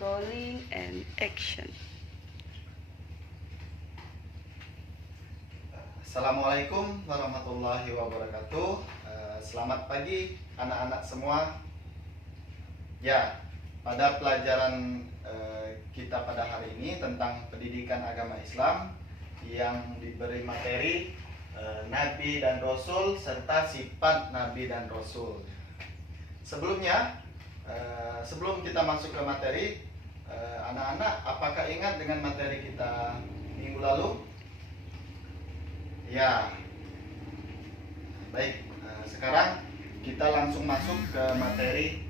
Rolling and action. Assalamualaikum warahmatullahi wabarakatuh. Selamat pagi anak-anak semua. Ya, pada pelajaran kita pada hari ini tentang pendidikan agama Islam yang diberi materi Nabi dan Rasul serta sifat Nabi dan Rasul. Sebelumnya, sebelum kita masuk ke materi, anak-anak apakah ingat dengan materi kita minggu lalu? Ya, baik. Sekarang kita langsung masuk ke materi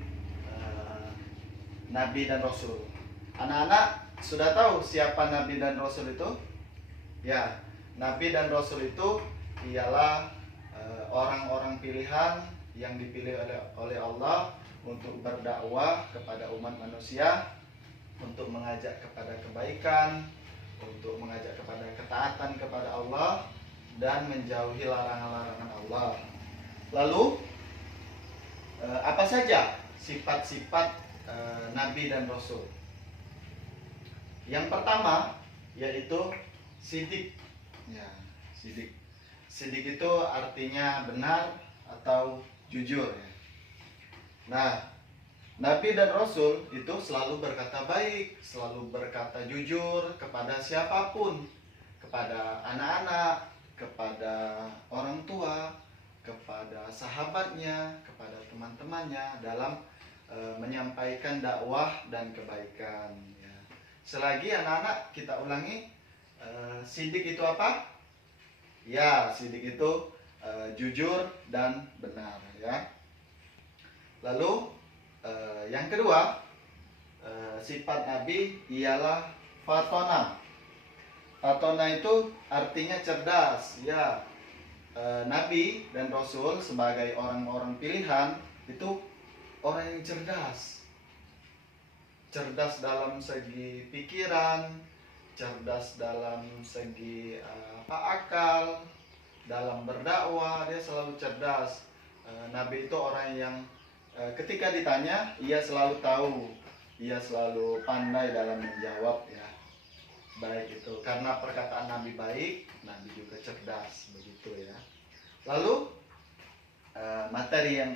Nabi dan Rasul. Anak-anak sudah tahu siapa Nabi dan Rasul itu? Ya, Nabi dan Rasul itu ialah orang-orang pilihan yang dipilih oleh Allah untuk berdakwah kepada umat manusia, untuk mengajak kepada kebaikan, untuk mengajak kepada ketaatan kepada Allah, dan menjauhi larangan-larangan Allah. Lalu apa saja sifat-sifat Nabi dan Rasul? Yang pertama yaitu sidik. Ya, sidik. Sidik itu artinya benar atau jujur. Nah, Nabi dan Rasul itu selalu berkata baik, selalu berkata jujur kepada siapapun, kepada anak-anak, kepada orang tua, kepada sahabatnya, kepada teman-temannya dalam menyampaikan dakwah dan kebaikan. Ya. Selagi anak-anak kita ulangi, sidik itu apa? Ya, sidik itu jujur dan benar. Ya. Lalu yang kedua, sifat Nabi ialah fatona. Fatona itu artinya cerdas. Ya, Nabi dan Rasul sebagai orang-orang pilihan itu orang yang cerdas. Cerdas dalam segi pikiran, cerdas dalam segi akal, dalam berdakwah dia selalu cerdas. Nabi itu orang yang ketika ditanya ia selalu tahu, ia selalu pandai dalam menjawab. Ya, baik itu karena perkataan Nabi baik, Nabi juga cerdas, begitu ya. Lalu materi yang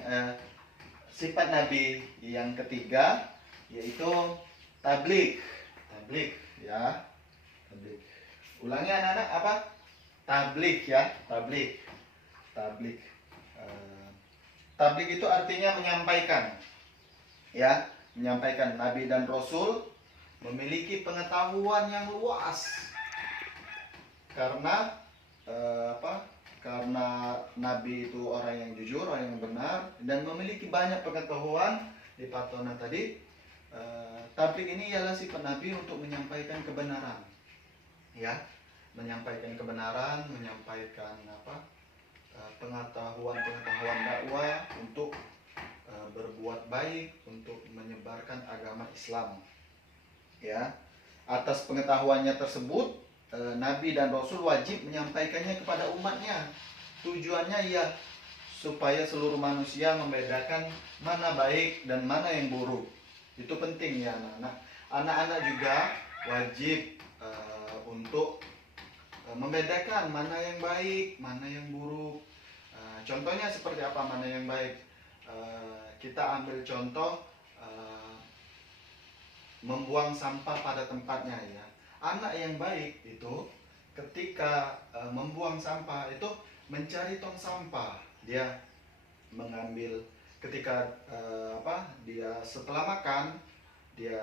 sifat Nabi yang ketiga yaitu tabligh. Tabligh, ya. Tabligh. Ulangi anak-anak, apa? Tabligh, ya. Tabligh. Tabligh. Tabligh itu artinya menyampaikan. Ya, menyampaikan. Nabi dan Rasul memiliki pengetahuan yang luas. Karena Karena Nabi itu orang yang jujur, orang yang benar, dan memiliki banyak pengetahuan. Di fatona tadi, tabligh ini ialah sifat Nabi untuk menyampaikan kebenaran. Ya, menyampaikan kebenaran, menyampaikan pengetahuan dakwah untuk berbuat baik, untuk menyebarkan agama Islam. Ya, atas pengetahuannya tersebut, Nabi dan Rasul wajib menyampaikannya kepada umatnya. Tujuannya ya supaya seluruh manusia membedakan mana baik dan mana yang buruk. Itu penting ya anak-anak. Anak-anak juga wajib untuk membedakan mana yang baik, mana yang buruk. Contohnya seperti apa mana yang baik? Kita ambil contoh membuang sampah pada tempatnya ya. Anak yang baik itu ketika membuang sampah itu mencari tong sampah. Dia mengambil ketika dia setelah makan, dia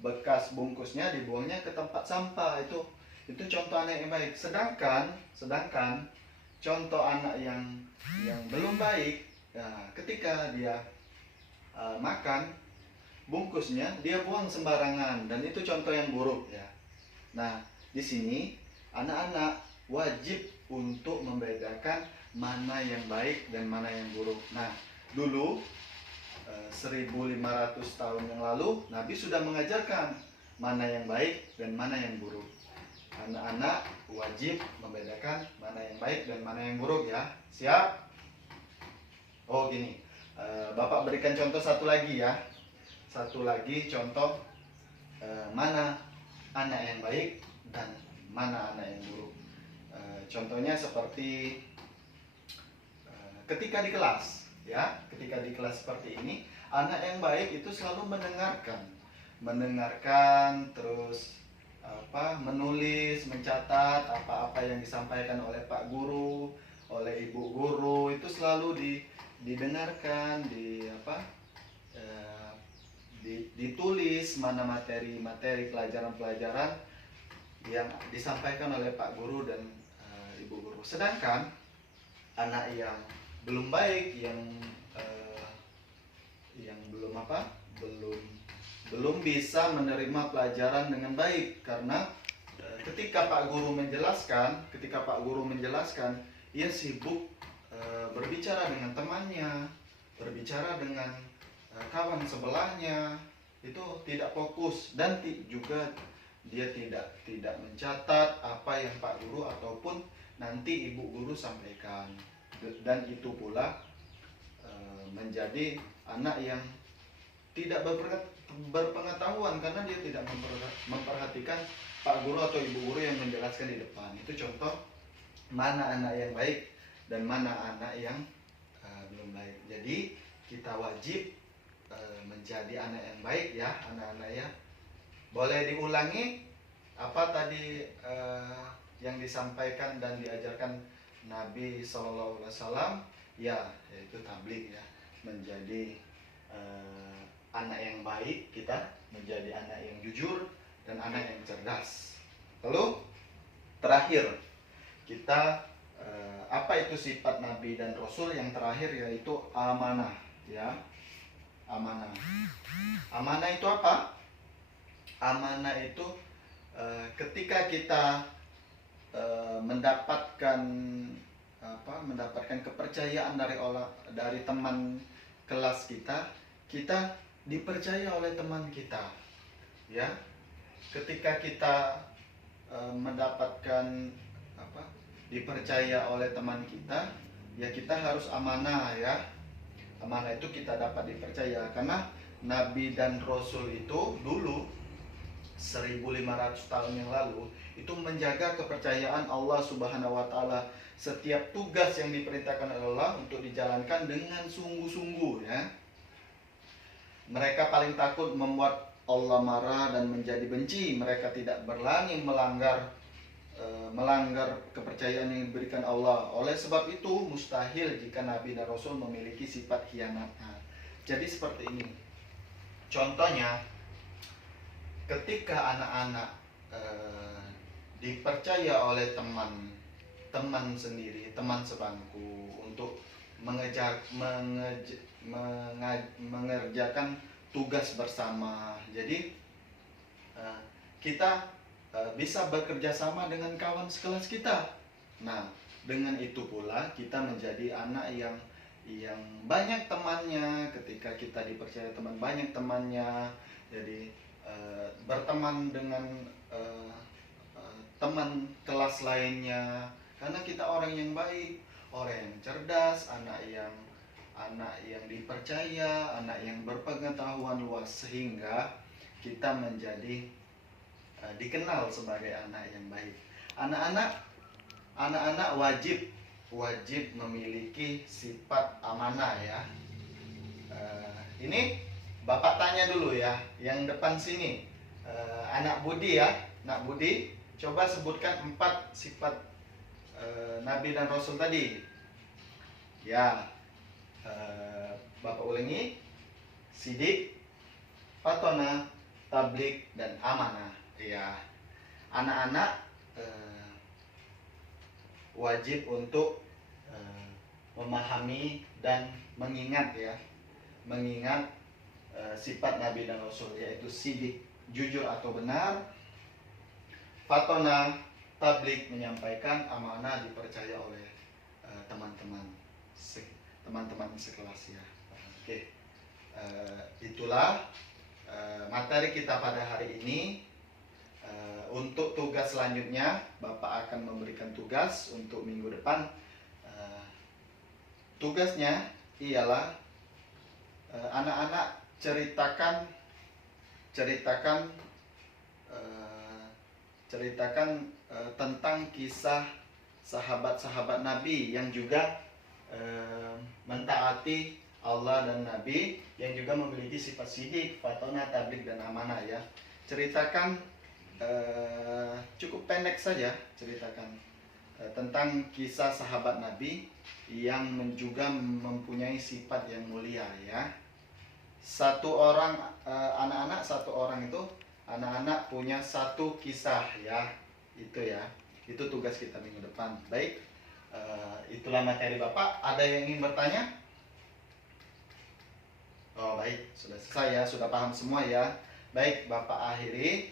bekas bungkusnya dibuangnya ke tempat sampah. Itu contoh anak yang baik. Sedangkan contoh anak yang belum baik, ya, ketika dia makan bungkusnya dia buang sembarangan, dan itu contoh yang buruk ya. Nah, di sini anak-anak wajib untuk membedakan mana yang baik dan mana yang buruk. Nah, dulu 1500 tahun yang lalu Nabi sudah mengajarkan mana yang baik dan mana yang buruk. Anak-anak wajib membedakan mana yang baik dan mana yang buruk ya. Siap? Oh gini, Bapak berikan contoh satu lagi ya. Satu lagi contoh mana anak yang baik dan mana anak yang buruk. Contohnya seperti ketika di kelas, ya, ketika di kelas seperti ini, anak yang baik itu selalu mendengarkan, terus menulis, mencatat apa-apa yang disampaikan oleh Pak Guru, oleh Ibu Guru, itu selalu didengarkan, ditulis mana materi-materi pelajaran-pelajaran yang disampaikan oleh Pak Guru dan Ibu Guru. Sedangkan anak yang belum baik, yang belum bisa menerima pelajaran dengan baik, karena ketika Pak Guru menjelaskan, ia sibuk berbicara dengan temannya, berbicara dengan kawan sebelahnya, itu tidak fokus, dan juga dia tidak mencatat apa yang Pak Guru ataupun nanti Ibu Guru sampaikan. Dan itu pula menjadi anak yang tidak berpengetahuan, karena dia tidak memperhatikan Pak Guru atau Ibu Guru yang menjelaskan di depan. Itu contoh mana anak yang baik dan mana anak yang belum baik. Jadi kita wajib menjadi anak yang baik, ya anak-anak ya. Boleh diulangi apa tadi yang disampaikan dan diajarkan Nabi SAW? Ya, yaitu tabligh, ya, menjadi anak yang baik, kita menjadi anak yang jujur dan anak yang cerdas. Lalu terakhir, kita apa itu sifat Nabi dan Rasul? Yang terakhir yaitu amanah, ya. Amanah itu apa? Amanah itu ketika kita mendapatkan kepercayaan dari teman kelas kita dipercaya oleh teman kita, ya. Ketika kita mendapatkan dipercaya oleh teman kita, ya kita harus amanah, ya. Amanah itu kita dapat dipercaya, karena Nabi dan Rasul itu dulu 1500 tahun yang lalu itu menjaga kepercayaan Allah Subhanahu wa taala. Setiap tugas yang diperintahkan oleh Allah untuk dijalankan dengan sungguh-sungguh, ya. Mereka paling takut membuat Allah marah dan menjadi benci. Mereka tidak berani melanggar kepercayaan yang diberikan Allah. Oleh sebab itu mustahil jika Nabi dan Rasul memiliki sifat khianat. Jadi seperti ini. Contohnya, ketika anak-anak dipercaya oleh teman sendiri, teman sebangku, untuk mengerjakan tugas bersama. Jadi kita bisa bekerja sama dengan kawan sekelas kita. Nah, dengan itu pula kita menjadi anak yang banyak temannya. Ketika kita dipercaya banyak temannya, jadi berteman dengan teman kelas lainnya, karena kita orang yang baik, orang yang cerdas, anak yang dipercaya, anak yang berpengetahuan luas, sehingga kita menjadi dikenal sebagai anak yang baik. Anak-anak wajib memiliki sifat amanah, ya. Ini Bapak tanya dulu, ya, yang depan sini, anak Budi, ya, anak Budi, coba sebutkan 4 sifat Nabi dan Rasul tadi. Ya, Bapak ulangi: sidik, fatona, tabligh, dan amanah. Ya, anak-anak wajib untuk memahami dan mengingat, ya, sifat Nabi dan Rasul, yaitu sidik, jujur atau benar; fatona, tabligh, menyampaikan amanah, dipercaya oleh teman-teman sekelas, ya. Oke, itulah materi kita pada hari ini. Untuk tugas selanjutnya, Bapak akan memberikan tugas untuk minggu depan. Tugasnya ialah anak-anak ceritakan ceritakan tentang kisah sahabat-sahabat Nabi yang juga mentaati Allah dan Nabi, yang juga memiliki sifat sidik, fatona, tablik, dan amanah ya. Ceritakan cukup pendek saja, ceritakan tentang kisah sahabat Nabi yang juga mempunyai sifat yang mulia ya. Satu orang anak-anak, satu orang itu anak-anak punya satu kisah ya. Itu ya. Itu tugas kita minggu depan. Baik. Itulah materi Bapak. Ada yang ingin bertanya? Oh baik, sudah selesai ya, sudah paham semua ya. Baik, Bapak akhiri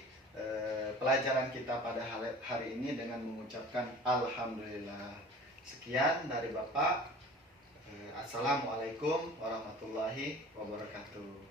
pelajaran kita pada hari ini dengan mengucapkan Alhamdulillah. Sekian dari Bapak. Assalamualaikum warahmatullahi wabarakatuh.